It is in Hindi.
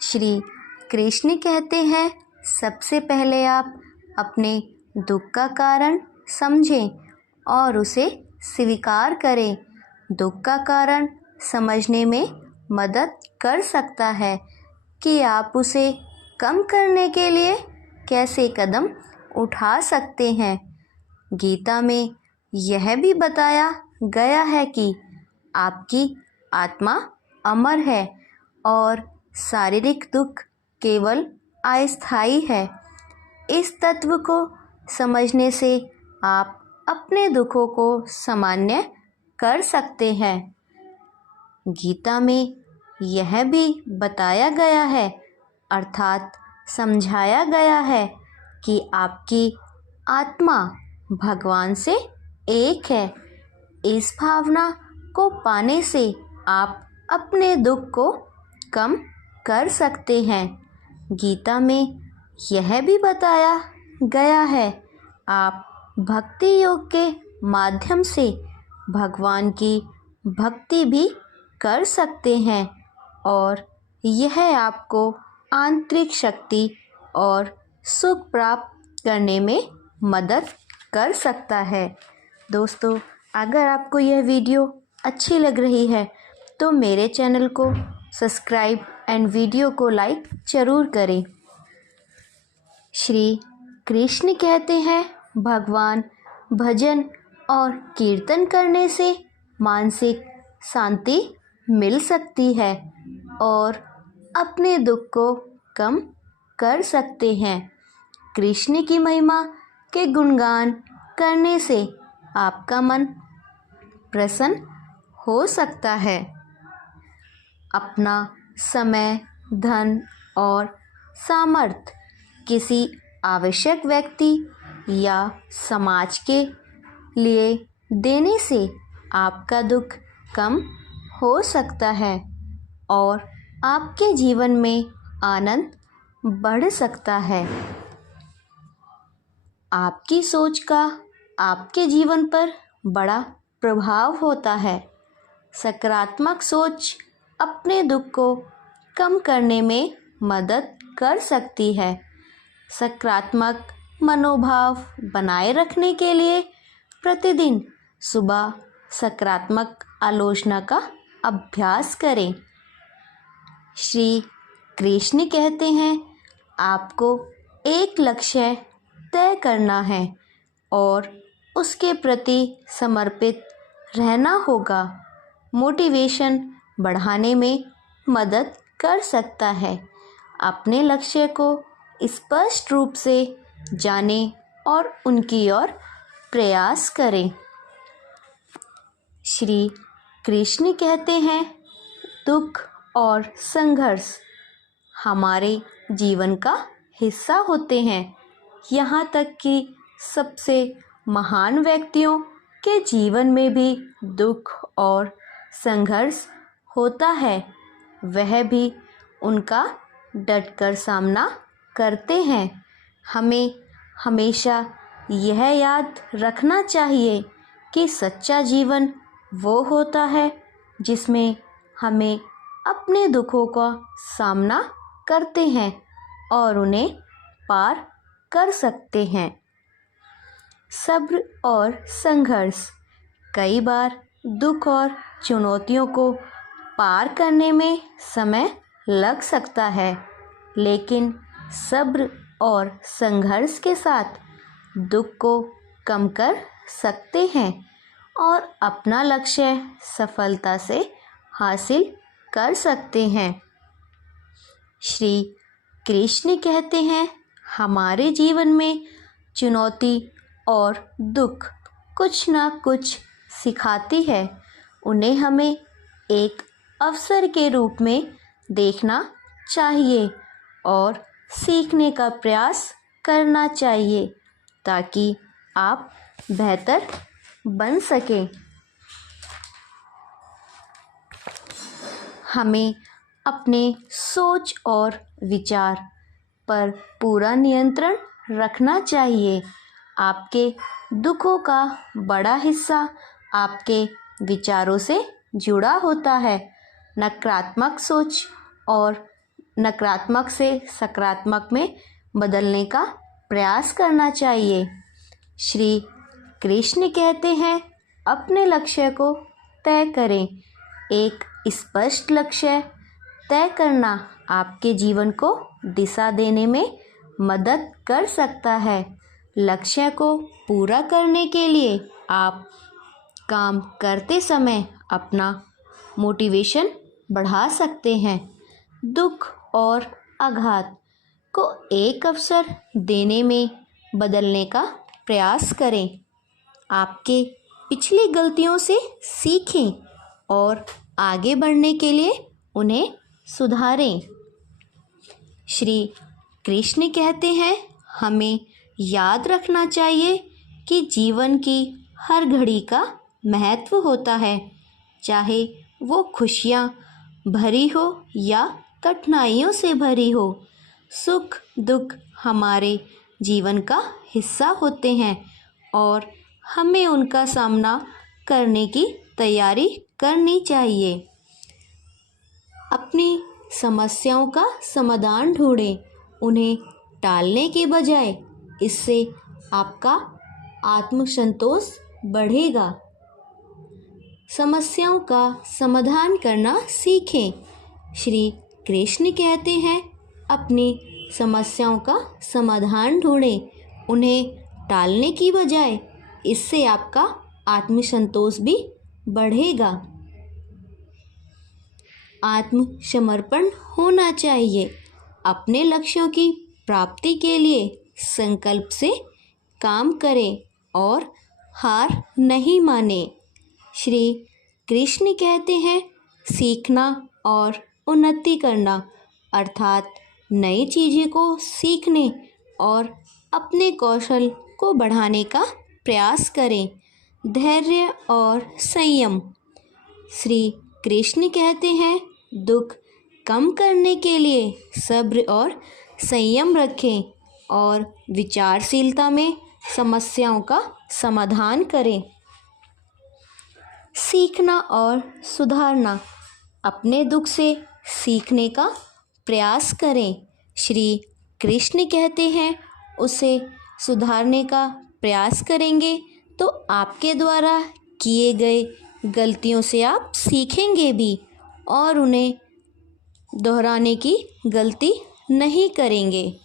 श्री कृष्ण कहते हैं, सबसे पहले आप अपने दुख का कारण समझें और उसे स्वीकार करें। दुख का कारण समझने में मदद कर सकता है कि आप उसे कम करने के लिए कैसे कदम उठा सकते हैं। गीता में यह भी बताया गया है कि आपकी आत्मा अमर है और शारीरिक दुख केवल अस्थायी है। इस तत्व को समझने से आप अपने दुखों को सामान्य कर सकते हैं। गीता में यह भी बताया गया है, अर्थात समझाया गया है कि आपकी आत्मा भगवान से एक है। इस भावना को पाने से आप अपने दुख को कम कर सकते हैं। गीता में यह भी बताया गया है, आप भक्ति योग के माध्यम से भगवान की भक्ति भी कर सकते हैं और यह आपको आंतरिक शक्ति और सुख प्राप्त करने में मदद कर सकता है। दोस्तों, अगर आपको यह वीडियो अच्छी लग रही है तो मेरे चैनल को सब्सक्राइब एंड वीडियो को लाइक ज़रूर करें। श्री कृष्ण कहते हैं, भगवान भजन और कीर्तन करने से मानसिक शांति मिल सकती है और अपने दुख को कम कर सकते हैं। कृष्ण की महिमा के गुणगान करने से आपका मन प्रसन्न हो सकता है। अपना समय, धन और सामर्थ्य किसी आवश्यक व्यक्ति या समाज के लिए देने से आपका दुख कम हो सकता है और आपके जीवन में आनंद बढ़ सकता है। आपकी सोच का आपके जीवन पर बड़ा प्रभाव होता है। सकारात्मक सोच अपने दुख को कम करने में मदद कर सकती है। सकारात्मक मनोभाव बनाए रखने के लिए प्रतिदिन सुबह सकारात्मक आलोचना का अभ्यास करें। श्री कृष्ण कहते हैं, आपको एक लक्ष्य तय करना है और उसके प्रति समर्पित रहना होगा। मोटिवेशन बढ़ाने में मदद कर सकता है। अपने लक्ष्य को स्पष्ट रूप से जानें और उनकी ओर प्रयास करें। श्री कृष्ण कहते हैं, दुख और संघर्ष हमारे जीवन का हिस्सा होते हैं। यहाँ तक कि सबसे महान व्यक्तियों के जीवन में भी दुख और संघर्ष होता है। वह भी उनका डटकर सामना करते हैं। हमें हमेशा यह याद रखना चाहिए कि सच्चा जीवन वो होता है जिसमें हमें अपने दुखों का सामना करते हैं और उन्हें पार कर सकते हैं। सब्र और संघर्ष कई बार दुख और चुनौतियों को पार करने में समय लग सकता है, लेकिन सब्र और संघर्ष के साथ दुख को कम कर सकते हैं और अपना लक्ष्य सफलता से हासिल कर सकते हैं। श्री कृष्ण कहते हैं, हमारे जीवन में चुनौती और दुख कुछ ना कुछ सिखाती है। उन्हें हमें एक अवसर के रूप में देखना चाहिए और सीखने का प्रयास करना चाहिए ताकि आप बेहतर बन सकें। हमें अपने सोच और विचार पर पूरा नियंत्रण रखना चाहिए। आपके दुखों का बड़ा हिस्सा आपके विचारों से जुड़ा होता है। नकारात्मक सोच और नकारात्मक से सकारात्मक में बदलने का प्रयास करना चाहिए। श्री कृष्ण कहते हैं, अपने लक्ष्य को तय करें। एक स्पष्ट लक्ष्य तय करना आपके जीवन को दिशा देने में मदद कर सकता है। लक्ष्य को पूरा करने के लिए आप काम करते समय अपना मोटिवेशन बढ़ा सकते हैं। दुख और आघात को एक अवसर देने में बदलने का प्रयास करें। आपके पिछली गलतियों से सीखें और आगे बढ़ने के लिए उन्हें सुधारें। श्री कृष्ण कहते हैं, हमें याद रखना चाहिए कि जीवन की हर घड़ी का महत्व होता है, चाहे वो खुशियाँ भरी हो या कठिनाइयों से भरी हो। सुख दुख हमारे जीवन का हिस्सा होते हैं और हमें उनका सामना करने की तैयारी करनी चाहिए। अपनी समस्याओं का समाधान ढूंढें, उन्हें टालने के बजाय। इससे आपका आत्मसंतोष बढ़ेगा। समस्याओं का समाधान करना सीखें। श्री कृष्ण कहते हैं, अपनी समस्याओं का समाधान ढूंढें, उन्हें टालने की बजाय। इससे आपका आत्मसंतोष भी बढ़ेगा। आत्मसमर्पण होना चाहिए। अपने लक्ष्यों की प्राप्ति के लिए संकल्प से काम करें और हार नहीं माने। श्री कृष्ण कहते हैं, सीखना और उन्नति करना अर्थात नई चीज़ों को सीखने और अपने कौशल को बढ़ाने का प्रयास करें। धैर्य और संयम। श्री कृष्ण कहते हैं, दुख कम करने के लिए सब्र और संयम रखें और विचारशीलता में समस्याओं का समाधान करें। सीखना और सुधारना। अपने दुख से सीखने का प्रयास करें। श्री कृष्ण कहते हैं, उसे सुधारने का प्रयास करेंगे तो आपके द्वारा किए गए गलतियों से आप सीखेंगे भी और उन्हें दोहराने की गलती नहीं करेंगे।